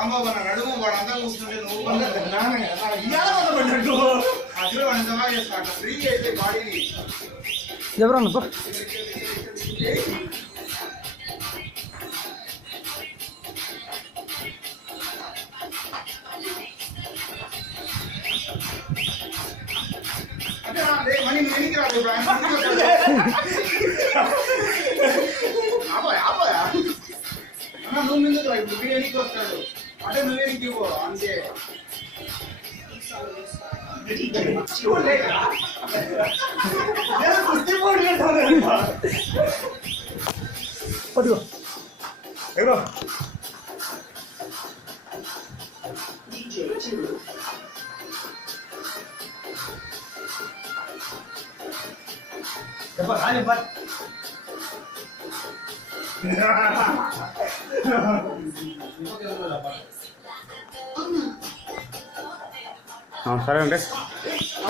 రాంబాబు అన్న నడుము వాడంతా కూర్చుంటే నువ్వు అసలు వాడి సమాజం చేస్తా ఫ్రీ అయితే బాడీని ఎవరన్నా అంటే మనీ నువ్వు ఎన్నికి రాదు ఆపోయా అన్న నువ్వు ముందుకు రా ఇప్పుడు వీడు ఎన్నికి వస్తాడు అంటే నువ్వు ఎన్నికి ఇవ్వు అంతే పట్టుకో ఎవరో సరే అండి.